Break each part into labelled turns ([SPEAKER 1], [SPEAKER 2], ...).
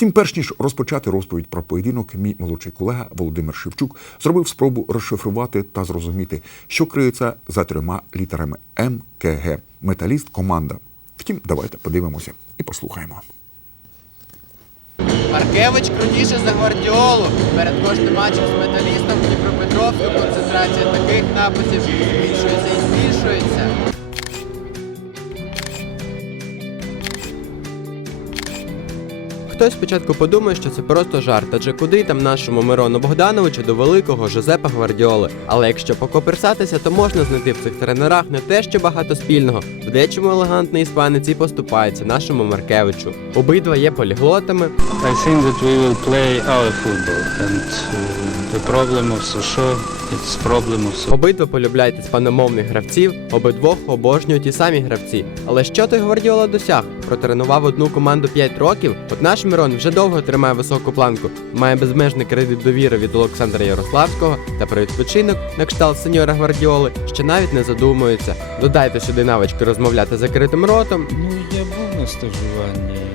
[SPEAKER 1] Втім, перш ніж розпочати розповідь про поєдинок, мій молодший колега Володимир Шевчук зробив спробу розшифрувати та зрозуміти, що криється за трьома літерами МКГ металіст команда. Втім, давайте подивимося і послухаємо.
[SPEAKER 2] Маркевич крутіше за гвардіолу. Перед кожним матчем з металістом Дніпропетровську концентрація таких і збільшується. Хтось спочатку подумає, що це просто жарт, адже куди там нашому Мирону Богдановичу до великого Жозепа Гвардіоли. Але якщо покоперсатися, то можна знайти в цих тренерах не те, що багато спільного. В дечому елегантний іспанець і поступається нашому Маркевичу. Обидва є поліглотами,
[SPEAKER 3] I think that we will play our football and uh, the problem of Sosho, it's problem of Sosho.
[SPEAKER 2] Обидва полюбляють іспаномовних гравців, обидвох обожнюють і самі гравці. Але що той Гвардіола досяг? Протренував одну команду 5 років. От наш Мирон вже довго тримає високу планку, має безмежний кредит довіри від Олександра Ярославського та про відпочинок на кшталт сеньора Гвардіоли, що навіть не задумується. Додайте сюди навички розмовляти закритим ротом,
[SPEAKER 3] Ну, я був на стажуванні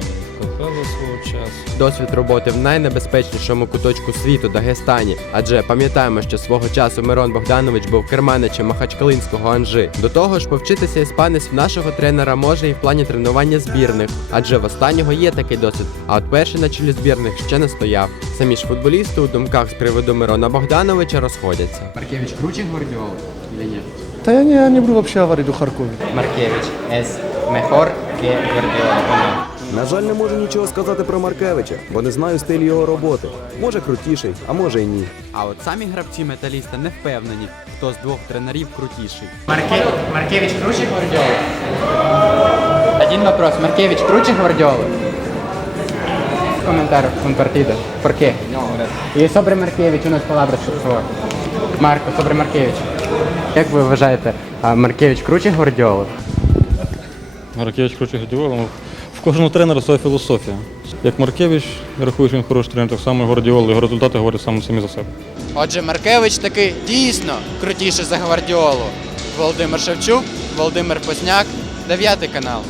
[SPEAKER 3] Кохала свого часу.
[SPEAKER 2] досвід роботи в найнебезпечнішому куточку світу Дагестані. Адже пам'ятаємо, що свого часу Мирон Богданович був керманичем Махачкалинського Анжи. До того ж, повчитися іспанець в нашого тренера може і в плані тренування збірних, адже в останнього є такий досвід. А от перший на чолі збірних ще не стояв. Самі ж футболісти у думках з приводу Мирона Богдановича розходяться. Маркевич круче Гвардіолу чи ні?
[SPEAKER 4] Да я не, я не буду вообще говорить о Харкове.
[SPEAKER 2] Маркевич es mejor que Гвардіола.
[SPEAKER 5] На жаль, не можу нічого сказати про Маркевича, бо не знаю стиль його роботи. Може крутіший, а може й ні.
[SPEAKER 2] А от самі гравці металіста не впевнені, хто з двох тренерів крутіший.
[SPEAKER 6] Марке... Маркевич круче Гвардиолы? Один вопрос. Маркевич круче un partido. ¿Por qué? Y sobre Маркевич у нас palabras, por. Марко, sobre Маркевич. Як ви вважаєте, а Маркевич круче Гвардіоли?
[SPEAKER 7] Маркевич круче Гвардіола. Кожного тренера своя філософія. Як Маркевич, я рахую, що він хороший тренер, так само і. Його результати говорять саме самі за себе.
[SPEAKER 2] Отже, Маркевич таки дійсно крутіше за Гвардіолу. Володимир Шевчук, Володимир Позняк, 9 канал.